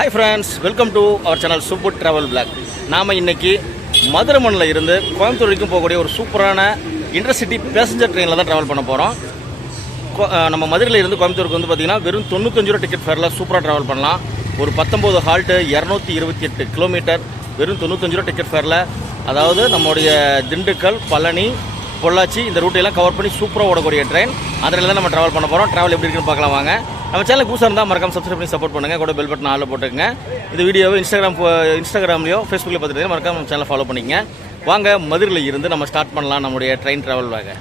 Hi friends, welcome to our channel super travel blog. நாம் இன்றைக்கி மதுரை மண்ணில் இருந்து கோயம்புத்தூர் வரைக்கும் போகக்கூடிய ஒரு சூப்பரான இன்டர்சிட்டி பேசஞ்சர் ட்ரெயினில் தான் ட்ராவல் பண்ண போகிறோம். நம்ம மதுரையில் இருந்து கோயம்புத்தூருக்கு வந்து பார்த்திங்கன்னா வெறும் 95 ரூபா டிக்கெட் ஃபேரில் சூப்பராக ட்ராவல் பண்ணலாம். ஒரு 19 ஹால்ட்டு 228 கிலோமீட்டர் வெறும் 95 ரூபா டிக்கெட் ஃபேரில். அதாவது நம்முடைய திண்டுக்கல், பழனி, பொள்ளாச்சி இந்த ரூட்டையெல்லாம் கவர் பண்ணி சூப்பராக ஓடக்கூடிய ட்ரெயின். அதில் தான் நம்ம ட்ராவல் பண்ண போகிறோம். ட்ராவல் எப்படி இருக்குன்னு பார்க்கலாம் வாங்க. நம்ம சேனலுக்கு புதுசாக இருந்தால் மறக்காம சப்ஸ்கிரைப் பண்ணி சப்போர்ட் பண்ணுங்கள். கூட பெல் பட்டன் ஆளில் போட்டுக்கங்க. இந்த வீடியோவை இன்ஸ்டாகிராம்லையோ ஃபேஸ்புக்கில் பார்த்துட்டு மறக்காம நம்ம சேனலை ஃபாலோ பண்ணிக்கங்க. வாங்க மதுரையில் இருந்து நம்ம ஸ்டார்ட் பண்ணலாம் நம்முடைய ட்ரெயின் ட்ராவல் வாங்க.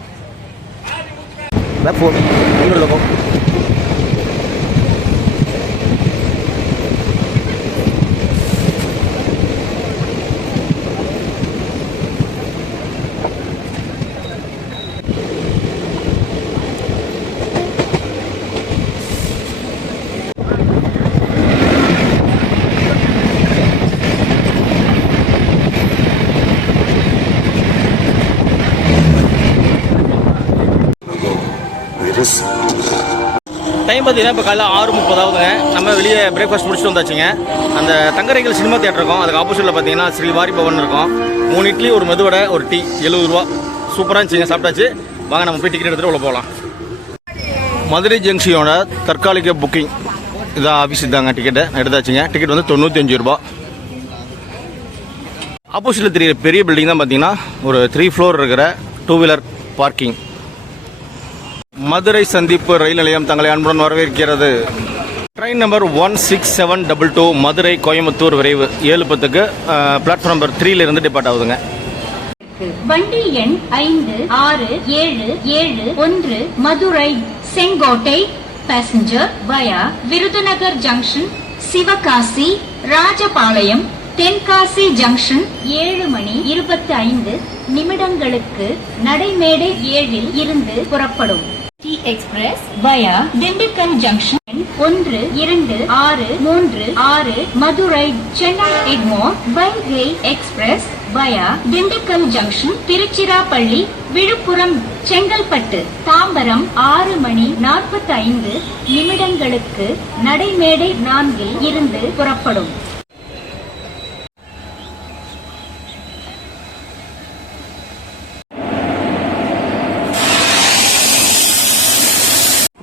டைம் பார்த்தீங்கன்னா இப்போ காலையில் 6:30 நம்ம வெளியே பிரேக்ஃபாஸ்ட் முடிச்சுட்டு வந்தாச்சுங்க. அந்த தங்கரைகள் சினிமா தியேட்டர் இருக்கும், அதுக்கு ஆப்போசிட்டில் பார்த்தீங்கன்னா ஸ்ரீ வாரி பவன் இருக்கும். 3 இட்லி, ஒரு மெதுவடை, ஒரு டீ, 70 ரூபா. சூப்பராக இருந்துச்சுங்க, சாப்பிட்டாச்சு. வாங்க நம்ம போய் டிக்கெட் எடுத்துகிட்டு உள்ள போகலாம். மதுரை ஜங்ஷனோட தற்காலிக புக்கிங் இதான் ஆஃபீஸ் இதாங்க. டிக்கெட்டு எடுத்தாச்சுங்க. டிக்கெட் வந்து 95 ரூபா. ஆப்போசிட்டில் தெரியுற பெரிய பில்டிங் தான் பார்த்தீங்கன்னா ஒரு 3 ஃப்ளோர் இருக்கிற 2 வீலர் பார்க்கிங். மதுரை சந்திப்பு ரயில் நிலையம் தங்களை அன்புடன் வரவேற்கிறது. ட்ரெயின் நம்பர் 16722 மதுரை கோயம்புத்தூர் விரைவு 7:10 பிளாட்ஃபார்ம் நம்பர் 3 இருந்து டிபார்ட் ஆகுதுங்க. வண்டி எண் 567771 Madurai Sengottai passenger via Virudhunagar junction, Sivakasi, Rajapalayam, Tenkasi junction 7:25 நடைமேடை 7 இருந்து புறப்படும். டி express via Dindigul junction 123636 Madurai Chennai Egmore. Vaigai express via Dindigul junction Tiruchirappalli, Villupuram, Chengalpattu, Tambaram 6:45 நடைமேடை 4 இருந்து புறப்படும்.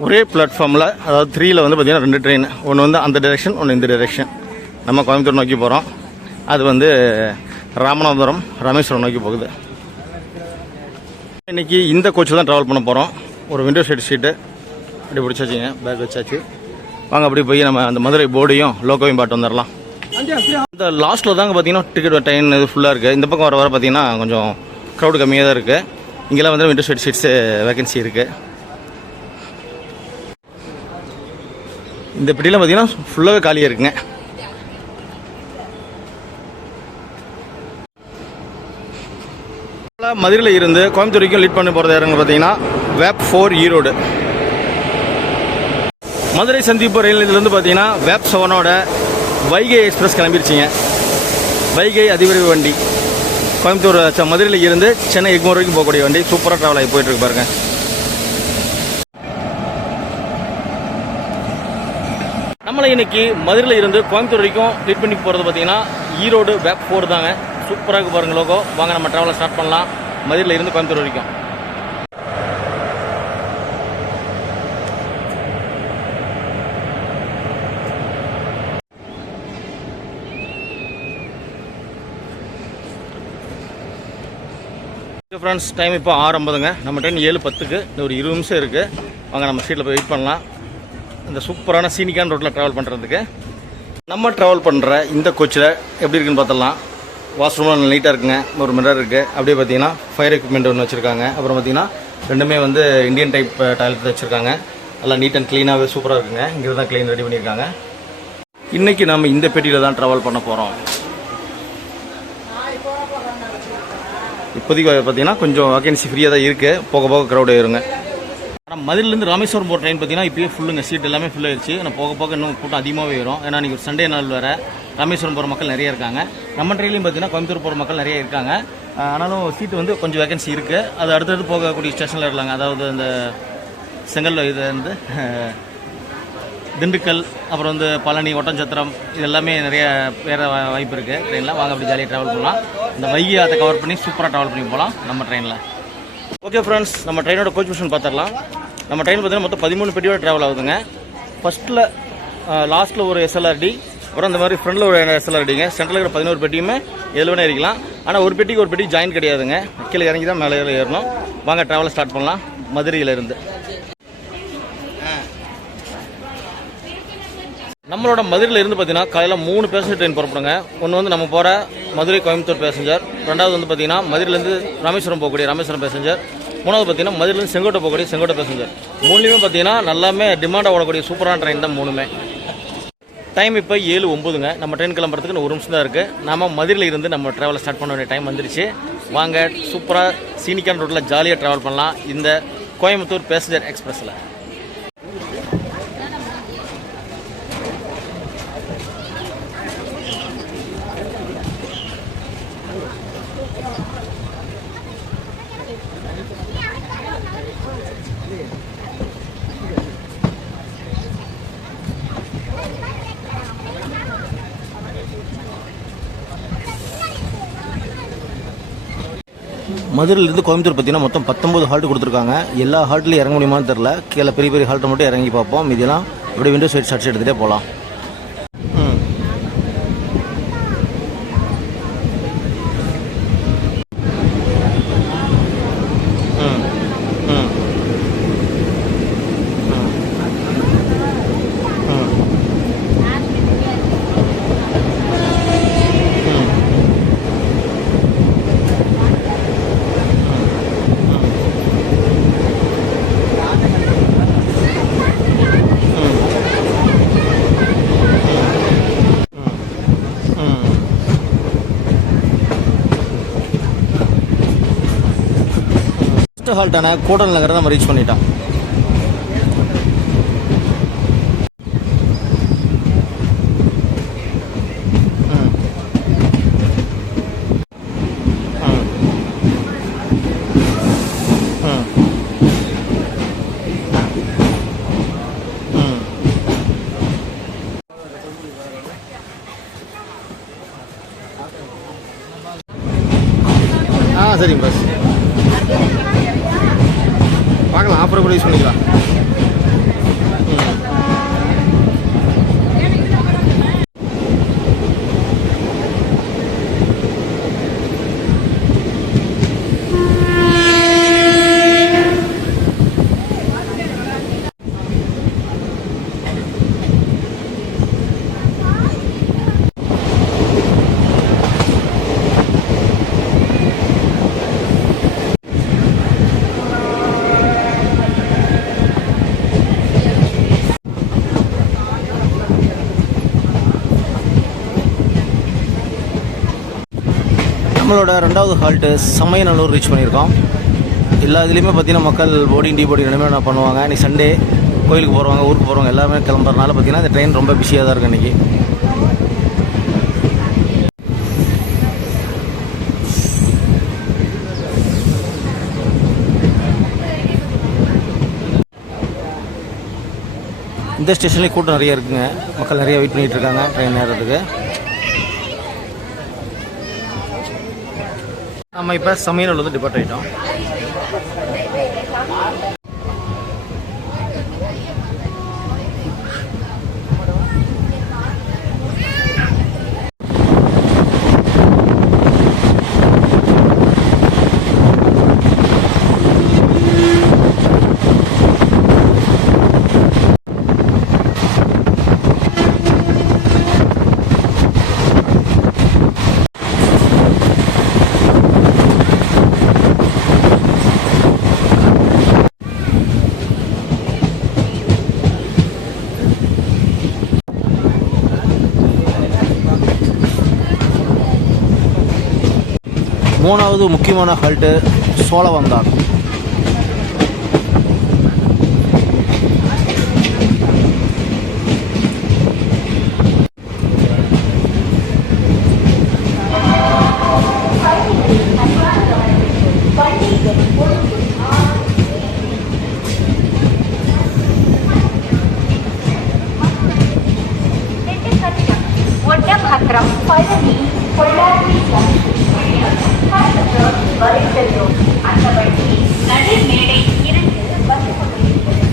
ஒரே பிளாட்ஃபார்மில் அதாவது 3ல் வந்து பார்த்திங்கன்னா 2 ட்ரெயின். ஒன்று வந்து அந்த டைரெக்ஷன், ஒன்று இந்த டைரெக்ஷன். நம்ம கோயம்புத்தூர் நோக்கி போகிறோம். அது வந்து ராமநாதபுரம், ராமேஸ்வரம் நோக்கி போகுது. இன்றைக்கி இந்த கோச்சில் தான் ட்ராவல் பண்ண போகிறோம். ஒரு விண்டோ சீட்டு அப்படி பிடிச்சாச்சுங்க, பேக் வச்சாச்சு. வாங்க அப்படி போய் நம்ம அந்த மதுரை போர்டையும் லோக்கோவையும் பாட்டு வந்துடலாம். இந்த லாஸ்ட்டில் தாங்க பார்த்தீங்கன்னா டிக்கெட் ட்ரெயின் இது ஃபுல்லாக இருக்குது. இந்த பக்கம் வர பார்த்தீங்கன்னா கொஞ்சம் க்ரௌடு கம்மியாக தான் இருக்குது. இங்கெல்லாம் வந்து விண்டோ சீட்ஸு வேகன்சி இருக்குது. இந்த பெட்டியில் பார்த்தீங்கன்னா ஃபுல்லாகவே காலியாக இருக்குங்க. மதுரையில் இருந்து கோயம்புத்தூர் வரைக்கும் லீட் பண்ணி போகிறது யாருங்க பார்த்தீங்கன்னா வேப் 4 ஈரோடு. மதுரை சந்திப்பு ரயில் நிலையத்திலேருந்து பார்த்தீங்கன்னா வேப் 7ஓட வைகை எக்ஸ்பிரஸ் கிளம்பிருச்சிங்க. வைகை அதிவிரைவு வண்டி கோயம்புத்தூர் மதுரையில் இருந்து சென்னை எக்மோர் வரைக்கும் போகக்கூடிய வண்டி. சூப்பராக ட்ராவல் ஆகி போயிட்டு இருக்கு பாருங்க. நம்மளை இன்னைக்கு மதுரையில் இருந்து கோயம்புத்தூர் வரைக்கும் லீட் பண்ணி போகிறது பார்த்தீங்கன்னா ஈரோடு வேப் 4 தாங்க. சூப்பராக இருக்கு பாருங்க லோகோ. வாங்க நம்ம ட்ராவலை ஸ்டார்ட் பண்ணலாம் மதுரையில் இருந்து கோயம்புத்தூர் வரைக்கும். ஃப்ரெண்ட்ஸ், டைம் இப்போ 6:50. நம்ம ட்ரெயின் 7:10. ஒரு 20 நிமிஷம் இருக்குது. வாங்க நம்ம சீட்டில் போய் வெயிட் பண்ணலாம். இந்த சூப்பரான சீனிக்கான ரோட்டில் ட்ராவல் பண்ணுறதுக்கு. நம்ம ட்ராவல் பண்ணுற இந்த கோச்சில் எப்படி இருக்குன்னு பார்த்தலாம். வாஷ்ரூம்லாம் நீட்டாக இருக்குங்க. ஒரு மிரர் இருக்குது. அப்படியே பார்த்தீங்கன்னா ஃபயர் எக்யூப்மெண்ட் ஒன்று வச்சுருக்காங்க. அப்புறம் பார்த்தீங்கன்னா ரெண்டுமே வந்து இந்தியன் டைப் டாய்லெட் வச்சுருக்காங்க. நல்லா நீட் அண்ட் க்ளீனாகவே சூப்பராக இருக்குங்க. இங்கே தான் க்ளீன் ரெடி பண்ணியிருக்காங்க. இன்றைக்கி நம்ம இந்த பெட்டியில் தான் ட்ராவல் பண்ண போகிறோம். இப்போதைக்கு பார்த்தீங்கன்னா கொஞ்சம் வேகன்சி ஃப்ரீயாக தான் இருக்குது. போக போக க்ரௌட் ஆயிருங்க. ஆனால் மதுரையிலேருந்து ராமேஸ்வரம் போகிற ட்ரெயின் பார்த்தீங்கன்னா இப்போயே ஃபுல்லுங்க. சீட் எல்லாமே ஃபுல் ஆயிடுச்சு. ஆனால் போக போக இன்னும் கூட்டம் அதிகமாகவே வரும். ஏன்னா இன்றைக்கி சண்டே நாள் வேறு. ராமேஸ்வரம் போகிற மக்கள் நிறைய இருக்காங்க. நம்ம ட்ரெயின்லையும் பார்த்தீங்கன்னா கோயம்புத்தூர் போகிற மக்கள் நிறைய இருக்காங்க. ஆனாலும் சீட்டு வந்து கொஞ்சம் வேகன்சி இருக்குது. அது அடுத்தடுத்து போகக்கூடிய ஸ்டேஷனில் இருக்காங்க. அதாவது அந்த செங்கல் இது வந்து திண்டுக்கல், அப்புறம் வந்து பழனி, ஒட்டன்சத்திரம், இது எல்லாமே நிறைய வேறு வாய்ப்பு இருக்குது ட்ரெயினில். வாங்க அப்படி ஜாலியாக ட்ராவல் பண்ணலாம். இந்த வைகை அதை கவர் பண்ணி சூப்பராக ட்ராவல் பண்ணி போகலாம் நம்ம ட்ரெயினில். ஓகே ஃப்ரெண்ட்ஸ், நம்ம ட்ரெயினோட கோச் மிஷன் பார்த்துடலாம். நம்ம ட்ரெயின் பார்த்தீங்கன்னா மொத்தம் 13 பெட்டியோட ட்ராவல் ஆகுதுங்க. ஃபஸ்ட்டில் லாஸ்ட்டில் ஒரு SLRD, அப்புறம் இந்த மாதிரி ஃப்ரண்டில் ஒரு SLRDங்க. சென்ட்ரலில் இருக்கிற 11 பெட்டியுமே எதில் வேணால் இருக்கலாம். ஆனால் ஒரு பெட்டிக்கு ஒரு பெட்டி ஜாயின் கிடையாதுங்க. கீழே இறங்கி தான் மேலே ஏறணும். வாங்க ட்ராவலை ஸ்டார்ட் பண்ணலாம் மதுரையிலேருந்து. நம்மளோட மதுரையில் இருந்து பார்த்தீங்கன்னா காலையில் 3 பேசஞ்சர் ட்ரெயின் புறப்படுங்க. ஒன்று வந்து நம்ம போகிற மதுரை கோயம்புத்தூர் பேசஞ்சர், ரெண்டாவது வந்து பார்த்தீங்கன்னா மதுரையிலேருந்து ராமேஸ்வரம் போகக்கூடிய ராமேஸ்வரம் பேசஞ்சர், மூணாவது பார்த்தீங்கன்னா மதுரையிலேருந்து செங்கோட்டை போகக்கூடிய செங்கோட்டை பேசஞ்சர். மூணுலேயுமே பார்த்தீங்கன்னா நல்லாமே டிமாண்டாக ஓடக்கூடிய சூப்பரான ட்ரெயின் தான் மூணுமே. டைம் இப்போ 7:09ங்க. நம்ம ட்ரெயின் கிளம்புறதுக்கு 1 நிமிஷம் தான் இருக்குது. நம்ம மதுரையில் இருந்து நம்ம ட்ராவலை ஸ்டார்ட் பண்ண வேண்டிய டைம் வந்துருச்சு. வாங்க சூப்பராக சீனிக்கான ரோட்டில் ஜாலியாக ட்ராவல் பண்ணலாம் இந்த கோயம்புத்தூர் பேசஞ்சர் எக்ஸ்பிரஸில். மதுரையிலேருந்து கோயம்புத்தூர் பார்த்தீங்கன்னா மொத்தம் 19 ஹால்ட் கொடுத்துருக்காங்க. எல்லா ஹால்ட்லையும் இறங்க முடியுமான்னு தெரில. கீழே பெரிய பெரிய ஹால்ட்டை மட்டும் இறங்கி பார்ப்போம். இதெல்லாம் அப்படியே விண்டோ சைட் ஷார்ட்ஸ் எடுத்துகிட்டே போகலாம். ஃபஸ்ட்டு ஹால்ட்டான கோடல் நகரை நம்ம ரீச் பண்ணிட்டோம். சரிங்க பஸ் பார்க்கலாம். ஆஃபர் கூட யூஸ் பண்ணிக்கலாம். நம்மளோட ரெண்டாவது ஹால்ட்டு சமயநல்லூர் ரீச் பண்ணியிருக்கோம். எல்லா இதுலேயுமே பார்த்தீங்கன்னா மக்கள் போர்டிங் போர்டிங் ரெண்டுமே என்ன பண்ணுவாங்க. இன்றைக்கி சண்டே கோயிலுக்கு போகிறவங்க, ஊருக்கு போகிறவங்க எல்லாருமே கிளம்புறதுனால பார்த்தீங்கன்னா இந்த ட்ரெயின் ரொம்ப பிஸியாக தான் இருக்குது இன்றைக்கி. இந்த ஸ்டேஷன்லேயும் கூட்டம் நிறைய இருக்குங்க. மக்கள் நிறைய வெயிட் பண்ணிகிட்டு இருக்காங்க ட்ரெயின் ஏறுறதுக்கு. நம்ம இப்போ சமயநல்லூர் வந்து டிபார்ட் ஆகிட்டோம். மூணாவது முக்கியமான ஹால்ட்டு சோழவந்தான். ஒட்டன்சத்திரம், பழனி, பொள்ளாச்சி வரை செல்லும் அந்த வண்டி நடைமேடை 2 வந்து கொண்டிருக்கிறது.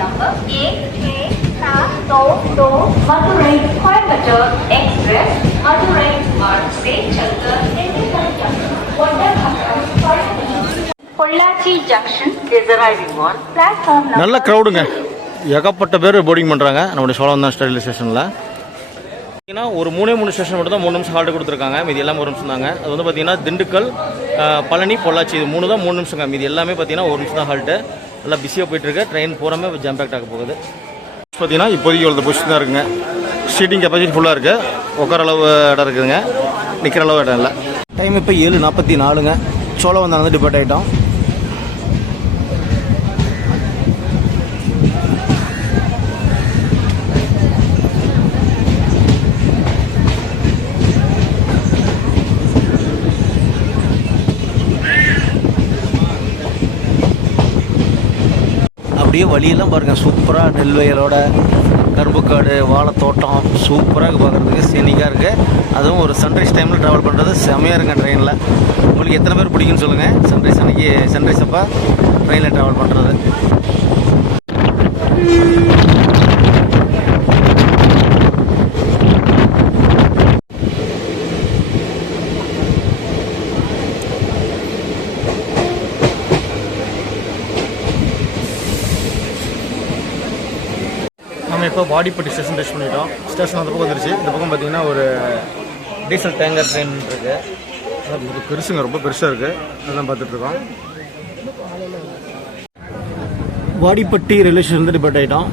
Number A6 Madurai Coimbatore express, Madurai மார்க் से चलकर Dindigul junction, Oddanchatram, Palani, Pollachi junction is arriving on platform number. நல்ல க்ரௌடுங்க, ஏகப்பட்ட பேர் போர்டிங் பண்ணுறாங்க நம்முடைய சோழவந்தான் ரயில்வே ஸ்டேஷனில். பார்த்தீங்கன்னா ஒரு 3 ஸ்டேஷன் மட்டும் தான் 3 நிமிஷம் ஹால்ட்டு கொடுத்துருக்காங்க, மீதி எல்லாம் 1 நிமிஷம் தாங்க. அது வந்து பார்த்தீங்கன்னா திண்டுக்கல், பழனி, பொள்ளாச்சி இது 3 தான் 3 நிமிஷங்க. மீதி எல்லாமே பார்த்தீங்கன்னா 1 நிமிஷம் தான் ஹால்ட்டு. நல்லா பிஸியாக போயிட்டுருக்கு. ட்ரெயின் பூராமே ஜாம் பேக்ட் ஆக போகுது. பார்த்தீங்கன்னா இப்போதைக்கு ஒரு பொசிஷன் தான் இருக்குங்க. சீட்டிங் கெப்பாசிட்டி ஃபுல்லாக இருக்குது. உட்கார அளவு இடம் இருக்குதுங்க, நிற்கிற அளவு இடம் இல்லை. டைம் இப்போ 7:44ங்க. சோழவந்தான் வந்து டிபார்ட் ஆகிட்டோம். அப்படியே வழியெல்லாம் பாருங்கள், சூப்பராக நெல் வயலோட கரும்புக்காடு, வாழைத்தோட்டம் சூப்பராக பார்க்குறதுக்கு சீனிக்காக இருக்குது. அதுவும் ஒரு சன்ரைஸ் டைமில் ட்ராவல் பண்ணுறது செமையாக இருக்குங்க ட்ரெயினில். உங்களுக்கு எத்தனை பேர் பிடிக்குன்னு சொல்லுங்கள். சன்ரைஸ் அன்றைக்கி சன்ரைஸ் அப்போ ட்ரெயினில் ட்ராவல் பண்ணுறது. நம்ம இப்போ வாடிப்பட்டி ஸ்டேஷன் டச் பண்ணிட்டோம். ஸ்டேஷன் அந்த பக்கம் வந்துருச்சு. இந்த பக்கம் பார்த்தீங்கன்னா ஒரு டீசல் டேங்கர் ட்ரெயின் இருக்குது. அது பெருசுங்க, ரொம்ப பெருசாக இருக்குது. அதெல்லாம் பார்த்துட்ருக்கோம். வாடிப்பட்டி ரயில்வே ஸ்டேஷன் வந்து டிபார்ட் ஆகிட்டோம்.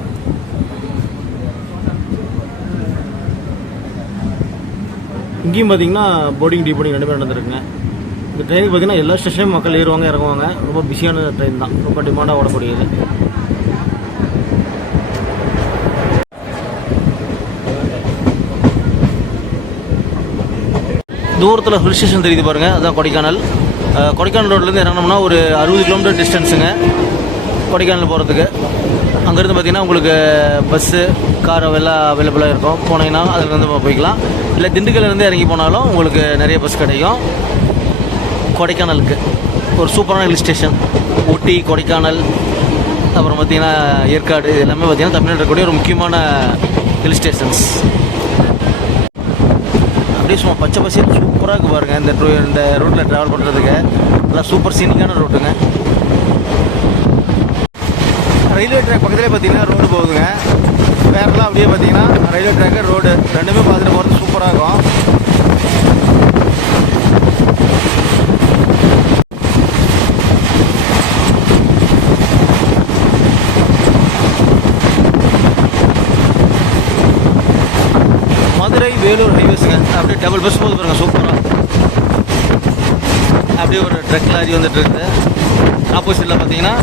இங்கேயும் பார்த்தீங்கன்னா போர்டிங் டீபோர்டிங் 2 பேர் நடந்துருக்குங்க. இந்த ட்ரெயினுக்கு பார்த்தீங்கன்னா எல்லா ஸ்டேஷனும் மக்கள் ஏறுவாங்க இறங்குவாங்க. ரொம்ப பிஸியான ட்ரெயின் தான், ரொம்ப டிமாண்டாக ஓடக்கூடியது. தூரத்தில் ஹில் ஸ்டேஷன் தெரியுது பாருங்கள், அதுதான் கொடைக்கானல். கொடைக்கானல் ரோட்லேருந்து இறங்கினோம்னா ஒரு 60 கிலோமீட்டர் டிஸ்டன்ஸுங்க கொடைக்கானல் போகிறதுக்கு. அங்கேருந்து பார்த்திங்கன்னா உங்களுக்கு பஸ்ஸு, கார் எல்லாம் அவைலபிளாக இருக்கும். போனீங்கன்னா அதுலேருந்து போய்க்கலாம். இல்லை திண்டுக்கல்லேருந்து இறங்கி போனாலும் உங்களுக்கு நிறைய பஸ் கிடைக்கும். கொடைக்கானலுக்கு ஒரு சூப்பரான ஹில் ஸ்டேஷன். ஊட்டி, கொடைக்கானல், அப்புறம் பார்த்திங்கன்னா ஏற்காடு, இது எல்லாமே பார்த்திங்கன்னா தமிழ்நாட்டில் இருக்கக்கூடிய ஒரு முக்கியமான ஹில் ஸ்டேஷன்ஸ். சும்மா பச்சை பசியில் சூப்பராக இருக்குது பாருங்கள். இந்த ரோட்டில் ட்ராவல் பண்ணுறதுக்கு நல்லா சூப்பர் சீனிக்கான ரோட்டுங்க. ரயில்வே ட்ராக் பக்கத்துலேயே பார்த்தீங்கன்னா ரோடு போகுதுங்க. வேறெல்லாம் அப்படியே பார்த்தீங்கன்னா ரயில்வே ட்ராக்கு ரோடு ரெண்டுமே பார்த்துட்டு போகிறது சூப்பராக இருக்கும். மதுரை வேலூர் ஹைவேஸுங்க. அப்படியே டபுள் பஸ் போகுது பாருங்கள், சூப்பராக. அப்படியே ஒரு ட்ரக் லாரி வந்துட்டு இருக்குது. ஆப்போசிட்டில் பார்த்தீங்கன்னா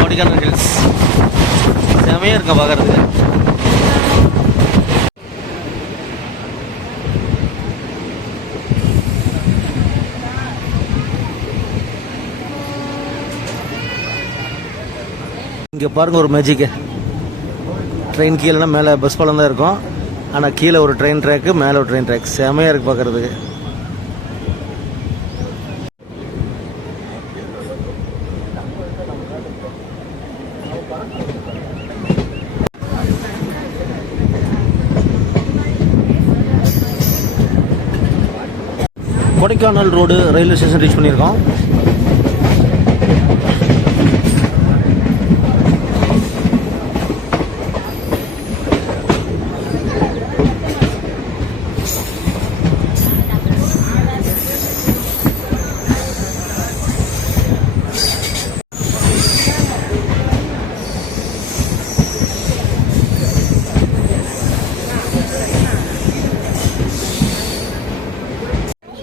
கொடைக்கானல் ஹில்ஸ் செமையாக இருக்க பார்க்குறதுக்கு. இங்கே பாருங்கள் ஒரு மேஜிக்கு. ட்ரெயின் கீழேனா மேலே பஸ் பாலம் தான் இருக்கும். ஆனால் கீழே ஒரு ட்ரெயின் ட்ராக்கு, மேலே ஒரு ட்ரெயின் ட்ராக் செமையாக இருக்குது பார்க்குறதுக்கு. Kodaikanal road railway station reach பண்ணியிருக்கோம்.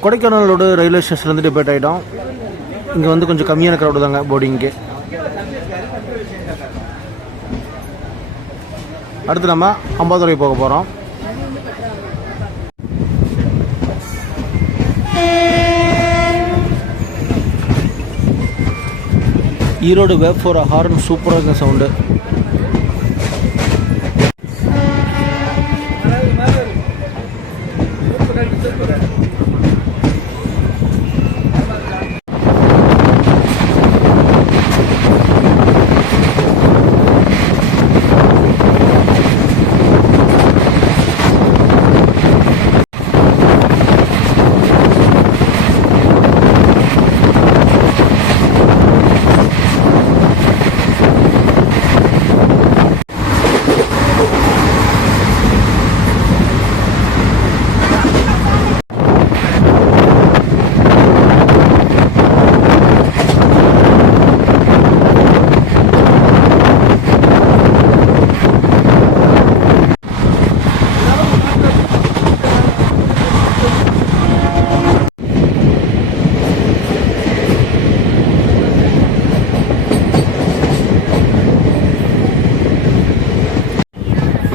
கொடைக்கானல் ரோடு ரயில்வே ஸ்டேஷன்லேருந்து டிபேட் ஆகிட்டோம். இங்கே வந்து கொஞ்சம் கம்மியான க்ரௌடு தாங்க போர்டிங்க்கு. அடுத்து நம்ம அம்பாதுரை போக போகிறோம். ஈரோடு வேப் 4 ஹார்ன் சூப்பராக இருக்க சவுண்டு.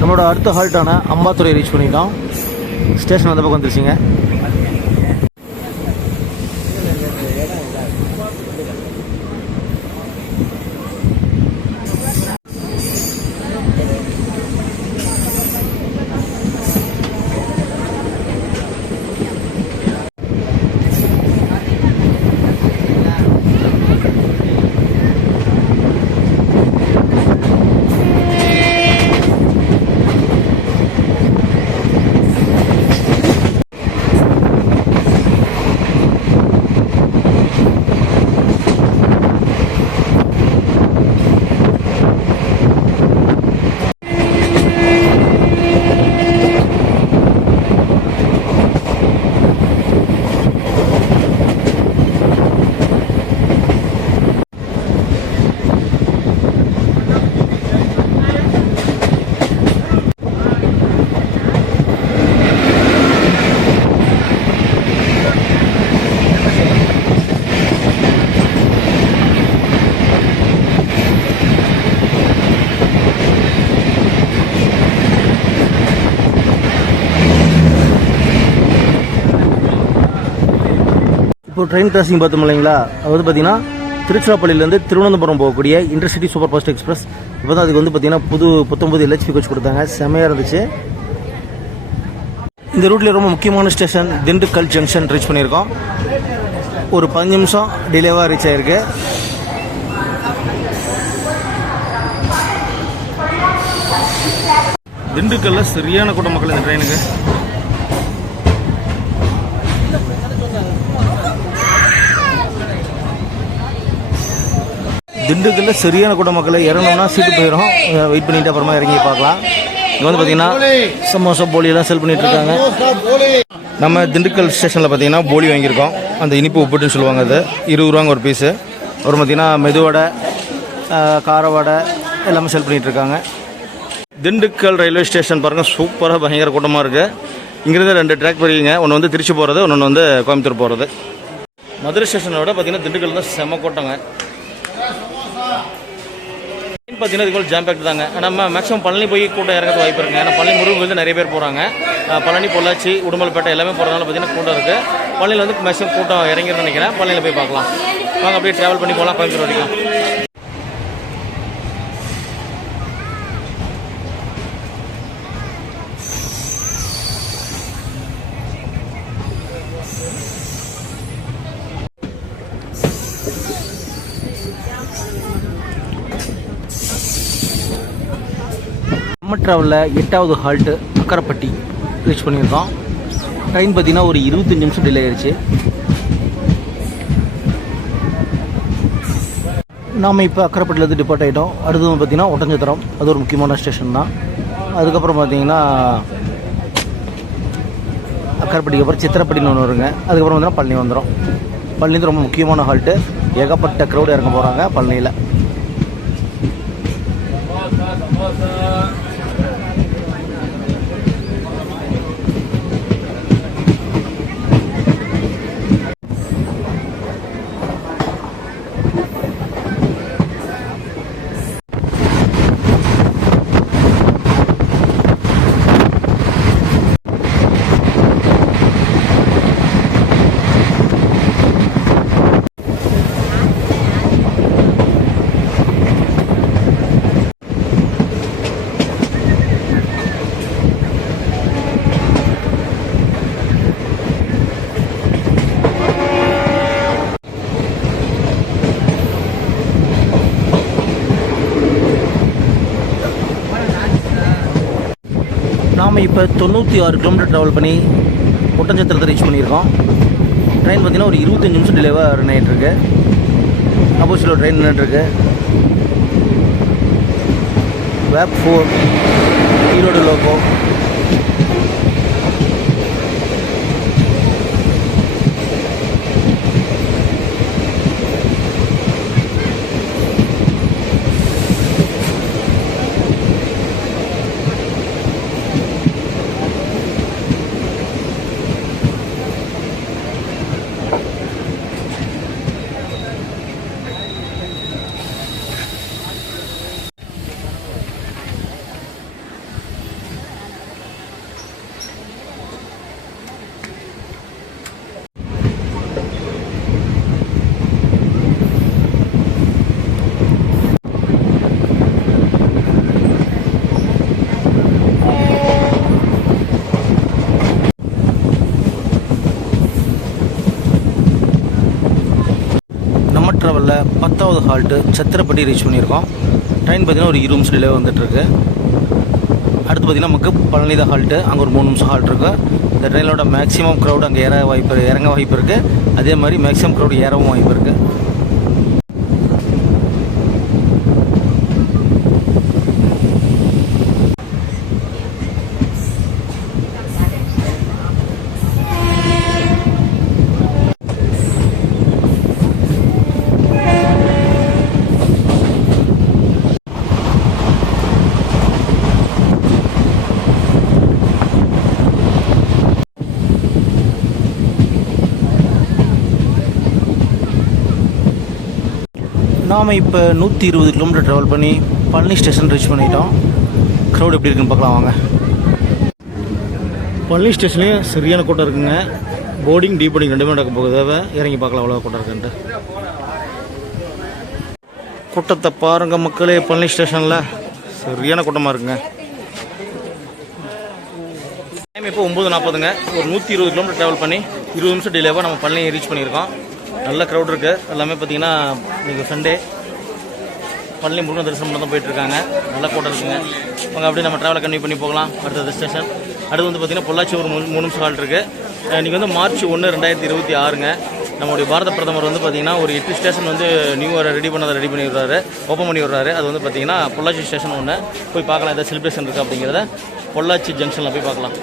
நம்மளோட அடுத்த ஹால்ட்டான அம்பாத்துறை ரீச் பண்ணிட்டோம். ஸ்டேஷன் அந்த பக்கம் வந்துருச்சுங்க. இப்போ ட்ரெயின் கிராசிங் பார்த்தோம் இல்லைங்களா, அது வந்து பார்த்தீங்கன்னா திருச்சிராப்பள்ளியிலேருந்து திருவனந்தபுரம் போகக்கூடிய இன்டர்சிட்டி சூப்பர் ஃபாஸ்ட் எக்ஸ்பிரஸ். இப்போ தான் அதுக்கு வந்து பார்த்தீங்கன்னா 19 LHP கோச் கொடுத்தாங்க. செமையாக இருந்துச்சு. இந்த ரூட்டில் ரொம்ப முக்கியமான ஸ்டேஷன் திண்டுக்கல் ஜங்ஷன் ரீச் பண்ணியிருக்கோம். ஒரு 5 நிமிஷம் டிலேவாக ரீச் ஆகிருக்கு. திண்டுக்கல்ல சரியான கூட்டம் மக்கள் இந்த ட்ரெயினுக்கு. திண்டுக்கல்ல சரியான கூட்டம் மக்களை இறங்கணும்னா சீட்டு போயிடும். வெயிட் பண்ணிட்டு அப்புறமா இறங்கி பார்க்கலாம். இங்கே வந்து பார்த்தீங்கன்னா சமோசா போலி எல்லாம் செல் பண்ணிட்டு இருக்காங்க. நம்ம திண்டுக்கல் ஸ்டேஷனில் பார்த்தீங்கன்னா போலி வாங்கியிருக்கோம். அந்த இனிப்பு உப்புட்டுன்னு சொல்லுவாங்க. அது 20 ரூபாங்க ஒரு பீஸு. அப்புறம் பார்த்தீங்கன்னா மெதுவடை, கார வடை எல்லாமே செல் பண்ணிட்டு இருக்காங்க. திண்டுக்கல் ரயில்வே ஸ்டேஷன் பாருங்கள், சூப்பராக பயங்கர கூட்டமாக இருக்குது. இங்கேருந்து 2 ட்ராக் போறீங்க. ஒன்று வந்து திருச்சி போகிறது, ஒன்று வந்து கோயம்புத்தூர் போகிறது. மதுரை ஸ்டேஷனோட பார்த்தீங்கன்னா திண்டுக்கல் தான் செம கூட்டங்க. பார்த்தீங்கன்னா இதுக்கு ஜாம் பேக் தாங்க. நம்ம மேக்ஸிமம் பழனி போய் கூட்டம் இறங்கிறது வாய்ப்பு இருக்குங்க. ஏன்னா பழனி முருகன் வந்து நிறைய பேர் போகிறாங்க. பழனி, பொள்ளாச்சி, உடுமலைப்பேட்டை எல்லாமே போகிறதுனால பார்த்தீங்கன்னா கூட்டம் இருக்குது. பழனியில் வந்து மேக்ஸிமம் கூட்டம் இறங்கிருன்னு நினைக்கிறேன். பழனியில் போய் பார்க்கலாம் வாங்க. அப்படியே ட்ராவல் பண்ணி போகலாம் கோயம்புத்தூர் வரைக்கும். நம்ம ட்ராவலில் 8வது ஹால்ட்டு அக்கரைப்பட்டி ரீச் பண்ணியிருக்கோம். ட்ரெயின் பார்த்தீங்கன்னா ஒரு 25 நிமிஷம் டிலே ஆயிடுச்சு. நாம் இப்போ அக்கரைப்பட்டிலேருந்து டிபார்ட் ஆகிட்டோம். அடுத்தது பார்த்தீங்கன்னா ஒட்டஞ்சத்திரம், அது ஒரு முக்கியமான ஸ்டேஷன் தான். அதுக்கப்புறம் பார்த்தீங்கன்னா அக்கரைப்பட்டிக்கு அப்புறம் சித்திரப்பட்டின்னு ஒன்று வருங்க. அதுக்கப்புறம் பார்த்தீங்கன்னா பழனி வந்துடும். பழனி ரொம்ப முக்கியமான ஹால்ட்டு. ஏகப்பட்ட க்ரௌடு இறங்க போகிறாங்க பழனியில். நாம் இப்போ 96 கிலோமீட்டர் ட்ராவல் பண்ணி ஒட்டஞ்சத்திரத்தை ரீச் பண்ணியிருக்கோம். ட்ரெயின் பார்த்திங்கன்னா ஒரு 25 நிமிஷம் டிலேவாக ரன் ஆகிட்டுருக்கு. ஆப்போசிட்டில் ட்ரெயின் நின்றுட்டுருக்கு. வேப் 4 ஈரோடு லோக்கோ. ட்ராவலில் 10வது ஹால்ட்டு சத்திரப்பட்டி ரீச் பண்ணியிருக்கோம். ட்ரெயின் பார்த்திங்கன்னா ஒரு 20 நிமிஷம் டிலே வந்துட்டுருக்கு. அடுத்து பார்த்திங்கன்னா நமக்கு பழனி தான் ஹால்ட்டு. அங்கே ஒரு 3 நிமிஷம் ஹால்ட் இருக்குது. இந்த ட்ரெயினோட மேக்ஸிமம் க்ரௌட் அங்கே இறங்க வாய்ப்பு இருக்குது. அதே மாதிரி மேக்ஸிமம் க்ரௌட் ஏறவும் வாய்ப்பு இருக்குது. நாம் இப்போ 120 கிலோமீட்டர் ட்ராவல் பண்ணி பழனி ஸ்டேஷன் ரீச் பண்ணிட்டோம். க்ரௌட் எப்படி இருக்குன்னு பார்க்கலாம் வாங்க. பழனி ஸ்டேஷன்லேயும் சரியான கூட்டம் இருக்குங்க. போர்டிங் டீபோர்டிங் ரெண்டுமே நடக்க போகுது. இறங்கி பார்க்கலாம் அவ்வளோ கூட்டம் இருக்குன்ட்டு. கூட்டத்தை பாருங்கள் மக்களே. பழனி ஸ்டேஷனில் சரியான கூட்டமாக இருக்குங்க. டைம் இப்போ 9:40ங்க. ஒரு 120 கிலோமீட்டர் ட்ராவல் பண்ணி 20 நிமிஷம் டிலேவாக நம்ம பழனி ரீச் பண்ணியிருக்கோம். நல்ல க்ரௌட் இருக்குது. எல்லாமே பார்த்தீங்கன்னா இன்றைக்கி சண்டே பழனி முருகன் தரிசனம் பண்ண தான் போயிட்டுருக்காங்க. நல்ல கூட்டம் இருக்குங்க. அவங்க அப்படியே நம்ம ட்ராவலை கன்டினியூ பண்ணி போகலாம். அடுத்த ஸ்டேஷன் அடுத்து வந்து பார்த்திங்கன்னா பொள்ளாச்சி ஒரு 3 நிமிஷம் ஹால்ட் இருக்குது. இன்றைக்கி வந்து March 1, 2026ங்க. நம்முடைய பாரத பிரதமர் வந்து பார்த்திங்கன்னா ஒரு 8 ஸ்டேஷன் வந்து நியூ ரெடி பண்ணி விடுறாரு, ஓப்பன் பண்ணி விடுறாரு. அது வந்து பார்த்திங்கன்னா பொள்ளாச்சி ஸ்டேஷன் ஒன்று போய் பார்க்கலாம். எதாவது செலிப்ரேஷன் இருக்குது அப்படிங்கிறத பொள்ளாச்சி ஜங்ஷனில் போய் பார்க்கலாம்.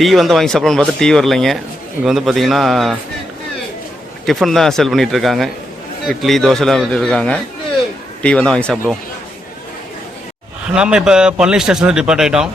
டீ வந்து வாங்கி சாப்பிடலான்னு பார்த்தா டீ வரலைங்க. இங்கே வந்து பார்த்திங்கன்னா டிஃபன் தான் செல் பண்ணிகிட்ருக்காங்க. இட்லி தோசைலாம் வந்துட்டுருக்காங்க. டீ வந்து வாங்கி சாப்பிடுவோம். நம்ம இப்போ பழனி ஸ்டேஷனில் டிபார்ட் ஆகிட்டோம்.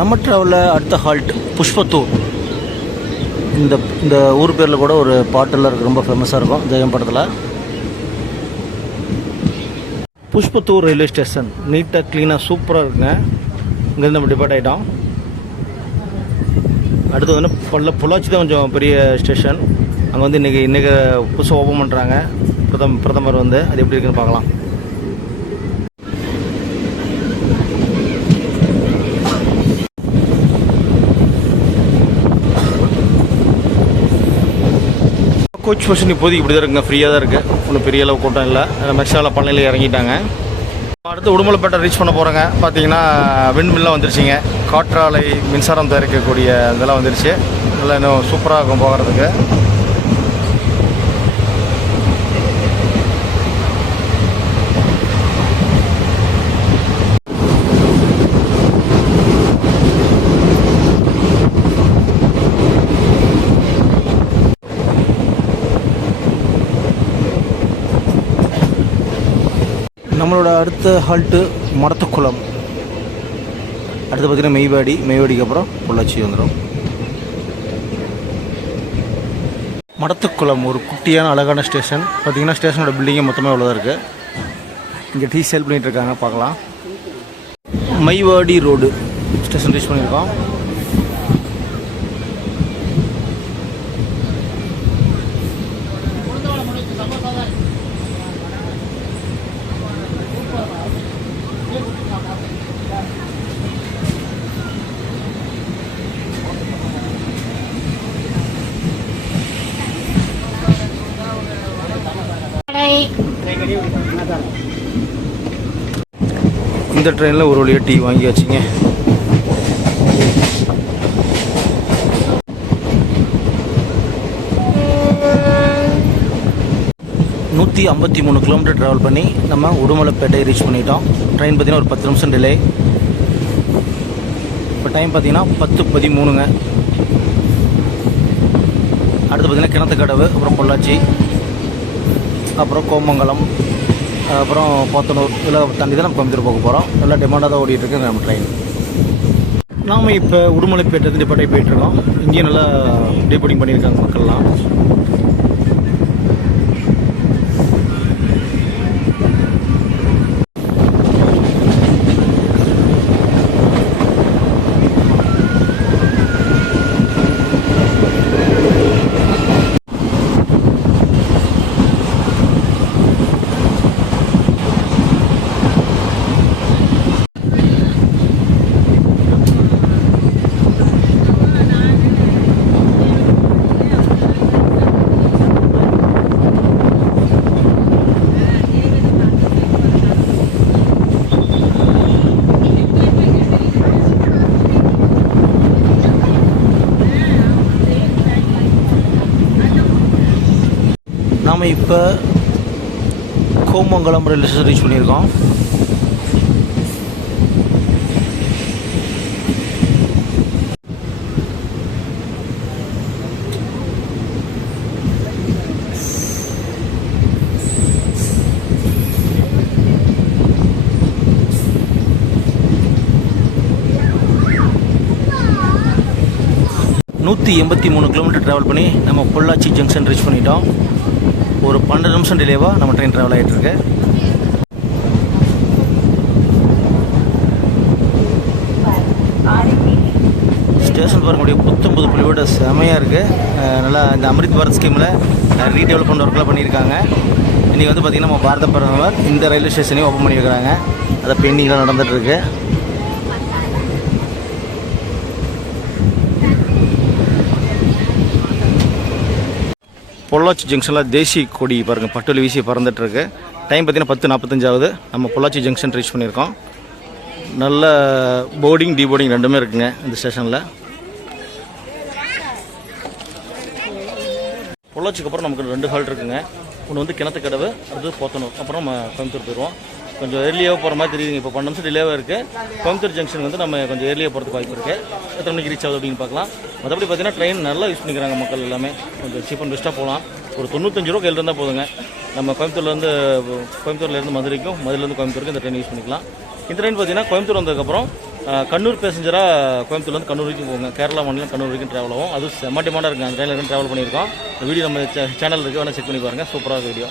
நம்ம ட்ராவலில் அடுத்த ஹால்ட் புஷ்பத்தூர். இந்த ஊர் பேரில் கூட ஒரு பாட்டெல்லாம் இருக்குது, ரொம்ப ஃபேமஸாக இருக்கும் ஜெயம் படத்தில். புஷ்பத்தூர் ரயில்வே ஸ்டேஷன் நீட்டாக க்ளீனாக சூப்பராக இருக்குங்க. இங்கேருந்து நம்ம டிபார்ட் ஆகிட்டோம். அடுத்து வந்து பொள்ளாச்சி தான் கொஞ்சம் பெரிய ஸ்டேஷன். அங்கே வந்து இன்றைக்கி புதுசாக ஓப்பன் பண்ணுறாங்க. பிரதமர் வந்து அது எப்படி இருக்குன்னு பார்க்கலாம். கோச் பஸ் இப்போதைக்கு இப்படி தான் இருக்குங்க, ஃப்ரீயாக தான் இருக்குது. ஒன்றும் பெரிய அளவு கூட்டம் இல்லை. மெக்ஸாவில் பழனியில் இறங்கிட்டாங்க. அடுத்து உடுமலைப்பேட்டை ரீச் பண்ண போகிறேங்க. பார்த்தீங்கன்னா விண்ட் மில்லாம் வந்துருச்சுங்க. காற்றாலை மின்சாரம் தயாரிக்கக்கூடிய இதெல்லாம் வந்துருச்சு. நல்லா இன்னும் சூப்பராக இருக்கும் போகிறதுக்கு. நம்மளோட அடுத்த ஹால்ட்டு மடத்துக்குளம். அடுத்து பார்த்திங்கன்னா மெய்வாடிக்கு அப்புறம் பொள்ளாச்சி வந்துடும். மடத்துக்குளம் ஒரு குட்டியான அழகான ஸ்டேஷன். பார்த்திங்கன்னா ஸ்டேஷனோட பில்டிங்கே மொத்தமாக அவ்வளோதான் இருக்குது. இங்கே டீ சேல் பண்ணிகிட்ருக்காங்க, பார்க்கலாம். மெய்வாடி ரோடு ஸ்டேஷன் ரீச் பண்ணியிருக்கோம். இந்த ட்ரெயினில் ஒரு வழியாக டீ வாங்கியாச்சுங்க. நூற்றி 53 கிலோமீட்டர் ட்ராவல் பண்ணி நம்ம உடுமலைப்பேட்டை ரீச் பண்ணிட்டோம். ட்ரெயின் பார்த்திங்கன்னா ஒரு 10 நிமிஷம் டிலே. இப்போ டைம் பார்த்திங்கன்னா 10:13ங்க. அடுத்து பார்த்திங்கன்னா கிணத்துக்கடவு, அப்புறம் பொள்ளாச்சி, அப்புறம் கோமங்கலம், அப்புறம் போத்தனூர், இதெல்லாம் தாண்டி தான் நம்ம கோயம்புத்தூர் போக போகிறோம். நல்லா டிமாண்டாக தான் ஓடிட்டுருக்கு நம்ம ட்ரெயின். நாம் இப்போ உடுமலைப்பேட்டை டிபார்ட்டை போயிட்டுருக்கோம். இங்கேயும் நல்லா டீபோர்டிங் பண்ணியிருக்காங்க மக்கள்லாம். நாம் இப்போ கோமங்கலம் ரயில்வே ஸ்டேஷன் ரீச் பண்ணியிருக்கோம். நூற்றி 83 கிலோமீட்டர் ட்ராவல் பண்ணி நம்ம பொள்ளாச்சி ஜங்ஷன் ரீச் பண்ணிட்டோம். ஒரு 12 நிமிஷம் டிலேவாக நம்ம ட்ரெயின் ட்ராவல் ஆகிட்டுருக்கு. ஸ்டேஷன் பார்க்கக்கூடிய புத்தம்புது புலியோட செமையாக இருக்குது. நல்லா இந்த அமிர்த் பாரத் ஸ்கீமில் ரீடெவலப்மெண்ட் ஒர்க்கெலாம் பண்ணியிருக்காங்க. இன்றைக்கி வந்து பார்த்திங்கன்னா நம்ம பாரத பிரதமர் இந்த ரயில்வே ஸ்டேஷனையும் ஓப்பன் பண்ணியிருக்கிறாங்க. அதை பெயிண்டிங்லாம் நடந்துகிட்ருக்கு. பொள்ளாச்சி ஜங்ஷனில் தேசிய கொடி பாருங்கள் பட்டுவலி வீசி பறந்துட்டுருக்கு. டைம் பார்த்திங்கன்னா 10:45 ஆகுது. நம்ம பொள்ளாச்சி ஜங்ஷன் ரீச் பண்ணியிருக்கோம். நல்ல போர்டிங் டீபோர்டிங் ரெண்டுமே இருக்குங்க இந்த ஸ்டேஷனில். பொள்ளாச்சிக்கு அப்புறம் நமக்கு 2 ஹால்ட் இருக்குங்க. ஒன்று வந்து கிணத்துக்கடவு, அடுத்து போத்தனூர், அப்புறம் நம்ம கோயம்புத்தூர் போயிடுவோம். கொஞ்சம் ஏர்லியாக போகிற மாதிரி தெரியுதுங்க. இப்போ 12 நிமிஷம் டிலேவாக இருக்குது. கோயம்புத்தூர் ஜங்ஷன் வந்து நம்ம கொஞ்சம் ஏர்லியாக போகிறதுக்கு வாய்ப்பு இருக்குது. எத்தனை மணிக்கு ரீச் ஆகுது அப்படின்னு பார்க்கலாம். மற்றபடி பார்த்தீங்கன்னா ட்ரெயின் நல்லா யூஸ் பண்ணிக்கிறாங்க மக்கள் எல்லாமே. கொஞ்சம் சீப் அண்ட் பெஸ்ட்டாக போகலாம். ஒரு 95 ரூபா கையில் இருந்தால் போதுங்க. நம்ம கோயம்புத்தூர்லேருந்து மதுரைக்கும், மதுரையிலேருந்து கோயம்புத்தூருக்கு இந்த ட்ரெயின் யூஸ் பண்ணிக்கலாம். இந்த ட்ரெயின் பார்த்தீங்கன்னா கோயம்புத்தூர் வந்ததுக்கப்புறம் கண்ணூர் பேசஞ்சராக கோயம்புத்தூர்லேருந்து கண்ணூர் வரைக்கும் போங்க. கேரளா மாநிலம் கண்ணூர் வரைக்கும் ட்ராவல் ஆகும். அது செம்ம டிமாண்டாக இருக்குது. அந்த ட்ரெயினில் ட்ராவல் பண்ணியிருக்கோம். இந்த வீடியோ நம்ம சேனல் இருக்குது, வேணால் செக் பண்ணி பாருங்கள். சூப்பராக வீடியோ.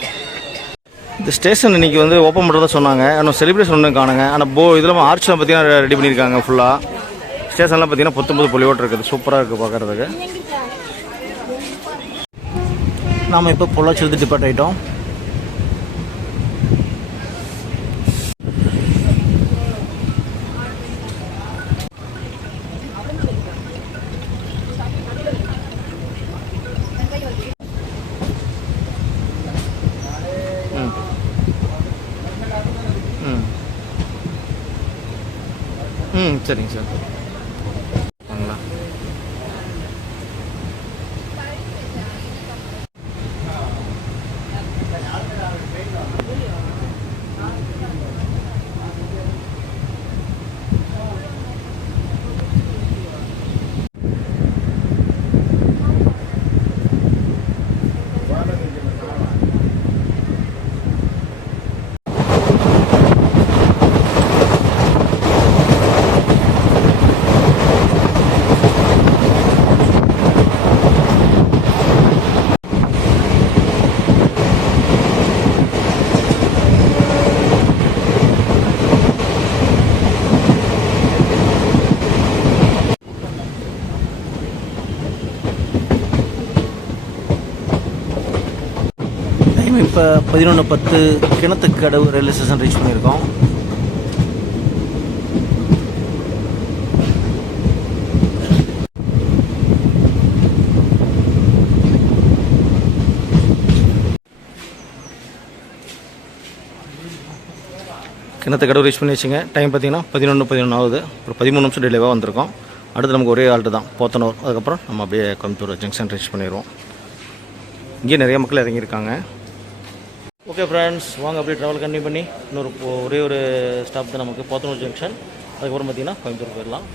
இந்த ஸ்டேஷன் இன்றைக்கி வந்து ஓப்பன் பண்ணுறதா சொன்னாங்க. ஆனால் செலிப்ரேஷன் ஒன்றும் காணுங்க. ஆனால் இதெல்லாம் ஆர்ச்லாம் பார்த்தீங்கன்னா ரெடி பண்ணியிருக்காங்க ஃபுல்லாக. ஸ்டேஷன்லாம் பார்த்தீங்கன்னா 19 புள்ளியோடு இருக்குது. சூப்பராக இருக்குது பார்க்குறதுக்கு. நாம் இப்போ பொள்ளாச்சியிலிருந்து டிபார்ட் ஆகிட்டோம். சரிங்க சார். வாங்களா. இப்போ 11:10 கிணத்துக்கடவு ரயில்வே ஸ்டேஷன் ரீச் பண்ணியிருக்கோம். கிணத்துக்கடவு ரீச் பண்ணி வச்சுங்க. டைம் பார்த்தீங்கன்னா 11:11 ஆகுது. ஒரு 13 நிமிஷம் டிலேவாக வந்திருக்கோம். அடுத்து நமக்கு ஒரே ஆல்ட்டு தான், போத்தனூர். அதுக்கப்புறம் நம்ம அப்படியே கோயம்புத்தூர் ஜங்ஷன் ரீச் பண்ணிடுவோம். இங்கே நிறைய மக்கள் இறங்கியிருக்காங்க. ஓகே ஃப்ரெண்ட்ஸ், வாங்க அப்படியே ட்ராவல் கண்டினியூ பண்ணி ஒரே ஒரு ஸ்டாப் தான் நமக்கு, போத்தனூர் ஜங்ஷன். அதுக்கப்புறம் பார்த்தீங்கன்னா கோயம்புத்தூர் போயிடலாம்.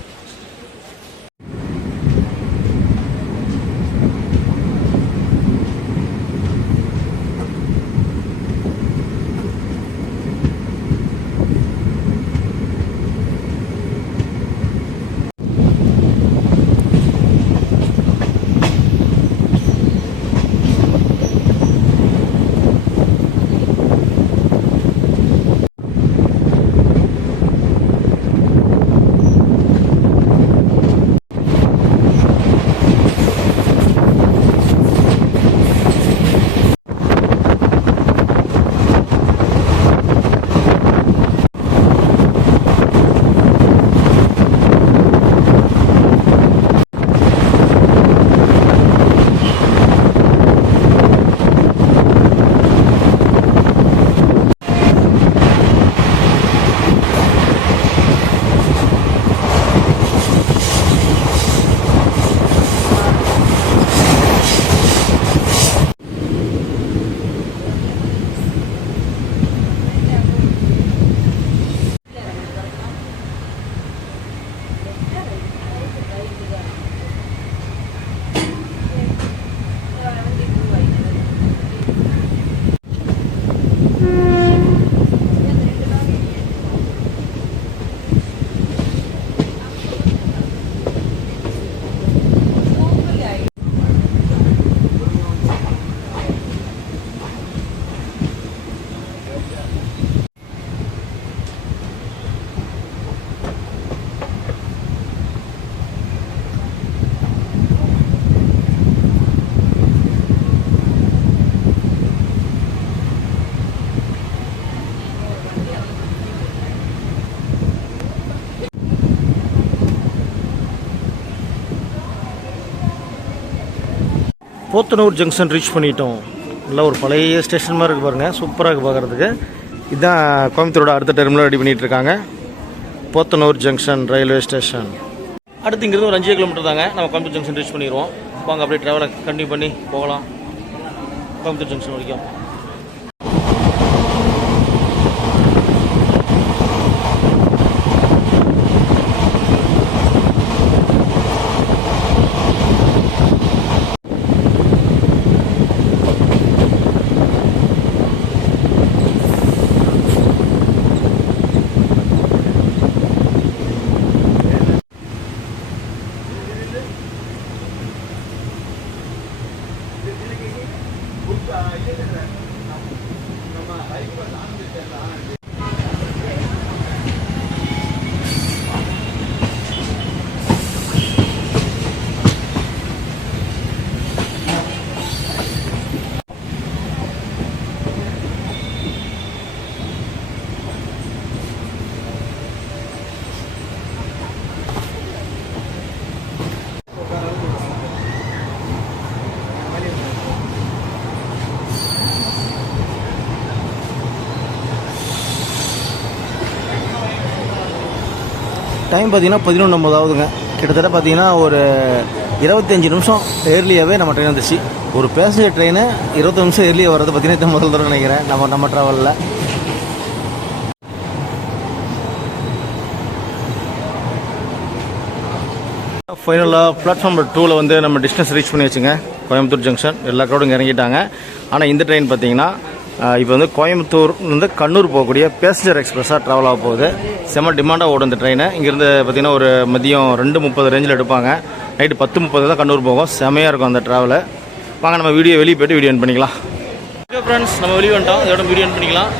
போத்தனூர் ஜங்ஷன் ரீச் பண்ணிட்டோம். நல்லா ஒரு பழைய ஸ்டேஷன் மாதிரி இருக்குது பாருங்கள், சூப்பராக இருக்குது பார்க்குறதுக்கு. இதுதான் கோயம்புத்தூரோட அடுத்த டெர்மினல் ரெடி பண்ணிகிட்டு இருக்காங்க, போத்தனூர் ஜங்ஷன் ரயில்வே ஸ்டேஷன். அடுத்து இங்கிருந்து ஒரு 5 கிலோமீட்டர் தாங்க, நம்ம கோயம்புத்தூர் ஜங்ஷன் ரீச் பண்ணிடுவோம். வாங்க அப்படியே ட்ராவலை கண்டினியூ பண்ணி போகலாம் கோயம்புத்தூர் ஜங்ஷன் வரைக்கும். டைம் பார்த்தீங்கன்னா 11:50 ஆகுதுங்க. கிட்டத்தட்ட பார்த்தீங்கன்னா ஒரு 25 நிமிஷம் ஏர்லியாகவே நம்ம ட்ரெயின் வந்துச்சு. ஒரு பேசஞ்சர் ட்ரெயினு 20 நிமிஷம் ஏர்லியாக வர்றது பார்த்தீங்கன்னா முதல் தடவை நினைக்கிறேன் நம்ம ட்ராவலில். ஃபைனலாக பிளாட்ஃபார்ம் நம்பர் 2ல் வந்து நம்ம டிஸ்டன்ஸ் ரீச் பண்ணி வச்சுங்க, கோயம்புத்தூர் ஜங்ஷன். எல்லா க்ரௌடும் இறங்கிட்டாங்க. ஆனால் இந்த ட்ரெயின் பார்த்தீங்கன்னா இப்போ வந்து கோயம்புத்தூர்லேருந்து கண்ணூர் போகக்கூடிய பேசஞ்சர் எக்ஸ்பிரஸாக ட்ராவல் ஆக போகுது. செம்ம டிமாண்டாக ஓடும் இந்த ட்ரெயினை. இங்கேருந்து பார்த்தீங்கன்னா ஒரு மதியம் 2:30 ரேஞ்சில் எடுப்பாங்க. நைட்டு 10:30 தான் கண்ணூர் போகும். செமையாக இருக்கும் அந்த ட்ராவலு. வாங்க நம்ம வெளியே போய்ட்டு வீடியோ என் பண்ணிக்கலாம். ஓகே ஃப்ரெண்ட்ஸ், நம்ம வெளியே வந்துட்டோம். இதோட வீடியோ என் பண்ணிக்கலாம்.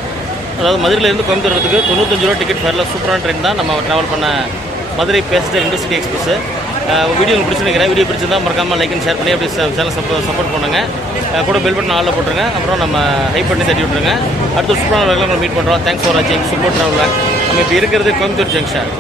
அதாவது மதுரையிலேருந்து கோயம்புத்தூர் வரதுக்கு 95 ரூபா டிக்கெட் ஃபேரில் சூப்பரான ட்ரெயின் தான் நம்ம ட்ராவல் பண்ண Madurai passenger intercity express. Video உங்களுக்கு பிடிச்சிருக்கிறேன். வீடியோ பிடிச்சிருந்தா மறக்காமல் லைக் அண்ட் ஷேர் பண்ணி அப்படி சேனல் சப்போர்ட் பண்ணுங்க. கூட பெல் பட்டன் ஆளில் போட்டுருங்க. அப்புறம் நம்ம ஹைப் பண்ணி தட்டி விட்டுருங்க. அடுத்த சூப்பரான வேலை உங்களை மீட் பண்ணுறோம். தேங்க்ஸ் ஃபார் வாட்சிங் சூப்பர் ட்ராவல். நம்ம இப்போ இருக்கிறது கோயம்புத்தூர் ஜங்ஷன்.